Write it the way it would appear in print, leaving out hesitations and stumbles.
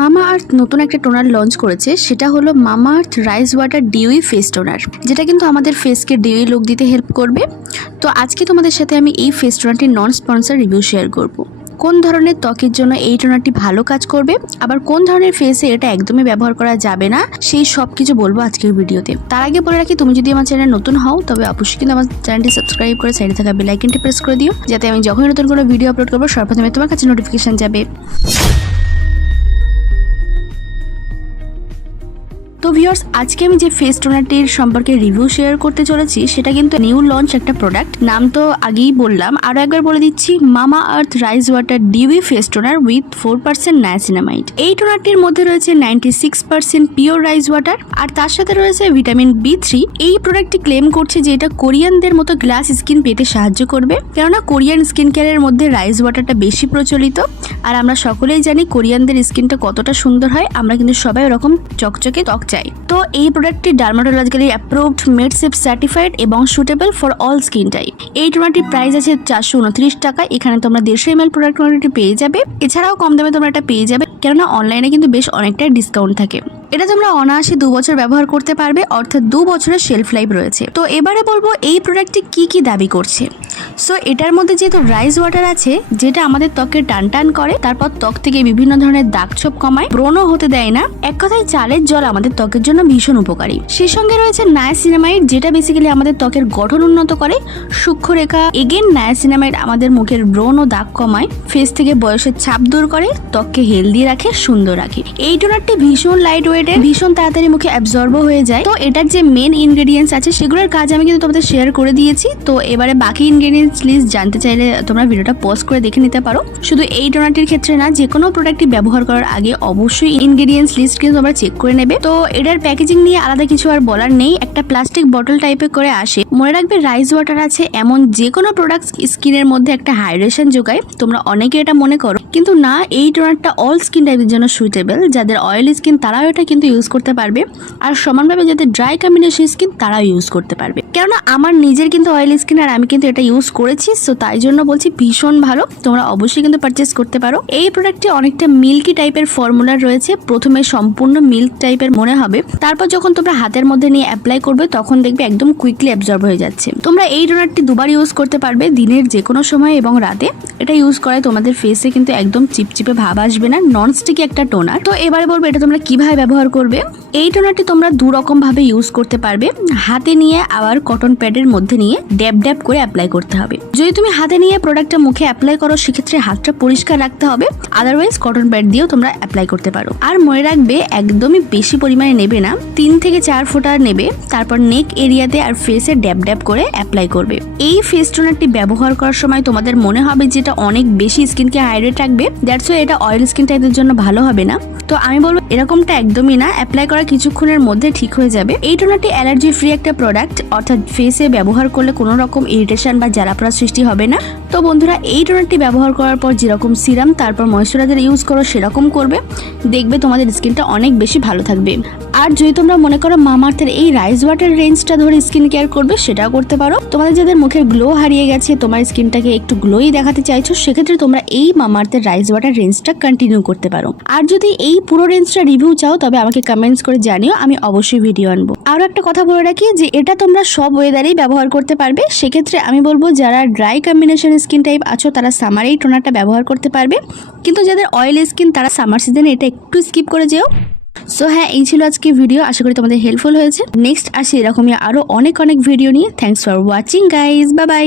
মামা আর্থ নতুন একটা টোনার লঞ্চ করেছে, সেটা হলো Mamaearth rice water dewy face toner, যেটা কিন্তু আমাদের ফেসকে ডিউই লুক দিতে হেল্প করবে। তো আজকে তোমাদের সাথে আমি এই ফেস টোনারটির নন স্পন্সর রিভিউ শেয়ার করব। কোন ধরনের ত্বকের জন্য এই টোনারটি ভালো কাজ করবে, আবার কোন ধরনের ফেসে এটা একদমই ব্যবহার করা যাবে না, সেই সব কিছু বলবো আজকের ভিডিওতে। তার আগে বলে রাখি, তুমি যদি আমার চ্যানেল নতুন হও তবে অবশ্যই কিন্তু আমার চ্যানেলটি সাবস্ক্রাইব করে সাইডে থাকা বেল আইকনটি প্রেস করে দিও, যাতে আমি যখনই নতুন কোনো ভিডিও আপলোড করবো সর্বপ্রথমে তোমার কাছে নোটিফিকেশন যাবে। তো ভিউয়ার্স, আজকে আমি যে ফেস টোনারটির সম্পর্কে রিভিউ শেয়ার করতে চলেছি সেটা কিন্তু নিউ লঞ্চ একটা প্রোডাক্ট। নাম তো আগেই বললাম, আরো একবার বলে দিচ্ছি, Mamaearth rice water dewy face toner with 4% niacinamide. এই টোনারটির মধ্যে রয়েছে 96% পিওর রাইস ওয়াটার, আর তার সাথে রয়েছে ভিটামিন B3। এই প্রোডাক্টটি ক্লেম করছে যে এটা কোরিয়ানদের মতো গ্লাস স্কিন পেতে সাহায্য করবে, কেননা কোরিয়ান স্কিন কেয়ারের মধ্যে রাইস ওয়াটারটা বেশি প্রচলিত। আর আমরা সকলেই জানি কোরিয়ানদের স্কিনটা কতটা সুন্দর হয়, আমরা কিন্তু সবাই ওরকম চকচকে ত্বক চাই। তো এই প্রোডাক্টটি ডার্মাটোলজিক্যালি অ্যাপ্রুভড, মেডসেফ সার্টিফাইড এবং suitable for all skin type. এই টোনারটির প্রাইস আছে 429 টাকা। এখানে তোমরা 150 ml প্রোডাক্ট কোয়ান্টিটি পেয়ে যাবে। এছাড়াও কম দামে তোমরা এটা পেয়ে যাবে, কেননা অনলাইনে কিন্তু বেশ অনেকটাই ডিসকাউন্ট থাকে। এটা তোমরা অনায়াসে 2 বছর ব্যবহার করতে পারবে, অর্থাৎ 2 বছরের শেলফ লাইফ রয়েছে। তো এবারে বলবো এই প্রোডাক্টটি কি কি দাবি করছে। সো এটার মধ্যে যেহেতু রাইস ওয়াটার আছে, যেটা আমাদের ত্বকে টান টান করে, তারপর ত্বক থেকে বিভিন্ন ধরনের দাগ ছোপ কমায়, ব্রণও হতে দেয় না। এক কথায় চালের জল আমাদের ত্বকের জন্য ভীষণ উপকারী। সেই সঙ্গে রয়েছে নায়াসিনামাইড, যেটা বেসিক্যালি আমাদের ত্বকের গঠন উন্নত করে, সূক্ষ্মরেখা। এগেন নায়াসিনামাইড আমাদের মুখের ব্রণ ও দাগ কমায়, ফেস থেকে বয়সের ছাপ দূর করে, ত্বককে হেলদি রাখে, সুন্দর রাখে। এই টোনারটি ভীষণ লাইট ওয়েটে, ভীষণ তাড়াতাড়ি মুখে অ্যাবজর্বও হয়ে যায়। তো এটার যে মেন ইনগ্রেডিয়েন্টস আছে সেগুলোর কাজ আমি কিন্তু তোমাদের শেয়ার করে দিয়েছি। তো এবারে বাকি ইনগ্রেডিয়েন্টস লিস্ট জানতে চাইলে তোমরা ভিডিওটা পজ করে দেখে নিতে পারো। শুধু এই টোনারটির ক্ষেত্রে না, যে কোনো প্রোডাক্টটি ব্যবহার করার আগে অবশ্যই ইনগ্রেডিয়েন্টস লিস্ট কিন্তু তোমরা চেক করে নেবে। তো এটার প্যাকেজিং নিয়ে আলাদা কিছু আর বলার নেই, একটা প্লাস্টিক বটল টাইপের করে আসে। মনে রাখবে, রাইস ওয়াটার আছে এমন যে কোনো প্রোডাক্ট স্কিনের মধ্যে একটা হাইড্রেশন যোগায়। তোমরা অনেকে এটা মনে করো, কিন্তু না, এই টোনারটা অল স্কিন টাইপের জন্য সুইটেবল। যাদের অয়েলি স্কিন তারাও এটা কিন্তু ইউজ করতে পারবে, আর সমানভাবে যাদের ড্রাই কম্বিনেশন স্কিন তারাও ইউজ করতে পারবে। কেননা আমার নিজের কিন্তু অয়েলি স্কিন, আর আমি কিন্তু এটা ইউজ করেছি। সো তাই জন্য বলছি ভীষণ ভালো, তোমরা অবশ্যই কিন্তু পারচেস করতে পারো। এই প্রোডাক্টটি অনেকটা মিল্কি টাইপের ফর্মুলা রয়েছে। প্রথমে সম্পূর্ণ মিল্ক টাইপের মনে হবে, তারপর যখন তোমরা হাতের মধ্যে নিয়ে অ্যাপ্লাই করবে তখন দেখবে একদম কুইকলি অ্যাবজর্ব হয়ে যাচ্ছে। তোমরা এই টোনারটি 2 বার ইউজ করতে পারবে, দিনের যে কোনো সময় এবং রাতে। এটা ইউজ করায় তোমাদের ফেসে কিন্তু একদম চিপচিপে ভাব আসবে না, নন স্টিকি একটা টোনার। তো এবারে বলবো এটা তোমরা কিভাবে ব্যবহার করবে। এই টোনারটি তোমরা 2 রকম ভাবে ইউজ করতে পারবে। হাতে নিয়ে আবার কটন প্যাডের মধ্যে নিয়ে ড্যাব ড্যাব করে অ্যাপ্লাই করতে হবে। যদি তুমি হাতে নিয়ে প্রোডাক্টটা মুখে অ্যাপ্লাই করো সেক্ষেত্রে হাতটা পরিষ্কার রাখতে হবে, আদারওয়াইজ কটন প্যাড দিয়েও তোমরা অ্যাপ্লাই করতে পারো। আর মনে রাখবে, একদমই বেশি পরিমাণে নেবে না, 3 থেকে 4 ফোঁটা নেবে, তারপর নেক এরিয়াতে আর ফেসে ড্যাব ড্যাব করে অ্যাপ্লাই করবে। এই ফেস টোনারটি ব্যবহার করার সময় তোমাদের মনে হবে যে এটা অনেক বেশি স্কিনকে হাইড্রেট রাখবে, দ্যাটস ওয়াই এটা অয়েল স্কিন টাইপের জন্য ভালো হবে না। তো আমি বলবো এরকমটা একদমই না, অ্যাপ্লাই করা কিছুক্ষণের মধ্যে ঠিক হয়ে যাবে। এই টোনারটি অ্যালার্জি ফ্রি একটা প্রোডাক্ট, অর্থাৎ ফেসে ব্যবহার করলে কোনো রকম ইরিটেশন বা জ্বালাপোড়া সৃষ্টি হবে না। তো বন্ধুরা, এই টোনারটি ব্যবহার করার পর যেরকম সিরাম তারপর ময়শ্চারাইজার ইউজ করো সেরকম করবে, দেখবে তোমাদের স্কিনটা অনেক বেশি ভালো থাকবে। আর যদি তোমরা মনে করো মামা আর্থের এই রাইস ওয়াটার রেঞ্জটা ধরে স্কিন কেয়ার করবে, সেটাও করতে পারো। তোমাদের যাদের মুখের গ্লো হারিয়ে গেছে, তোমার স্কিনটাকে একটু গ্লোই দেখাতে চাইছো, সেক্ষেত্রে তোমরা এই মামা আর্থের রাইস ওয়াটার রেঞ্জটা কন্টিনিউ করতে পারো। আর যদি এই পুরো রেঞ্জটা রিভিউ চাও তবে আমাকে কমেন্টস করে জানিও, আমি অবশ্যই ভিডিও আনবো। আরো একটা কথা বলে রাখি যে এটা তোমরা সব ওয়েদারেই ব্যবহার করতে পারবে। সেক্ষেত্রে আমি বলবো যারা ড্রাই কম্বিনেশন স্কিন টাইপ আছো তারা সামারে এই টোনারটা ব্যবহার করতে পারবে, কিন্তু যাদের অয়েলি স্কিন তারা সামার সিজনে এটা একটু স্কিপ করে যেও। সো হ্যাঁ, এই ছিল আজকে ভিডিও, আশা করি তোমাদের হেল্পফুল হয়েছে। নেক্সট আসি এরকমই আরো অনেক ভিডিও নিয়ে। Thanks for watching guys, bye bye.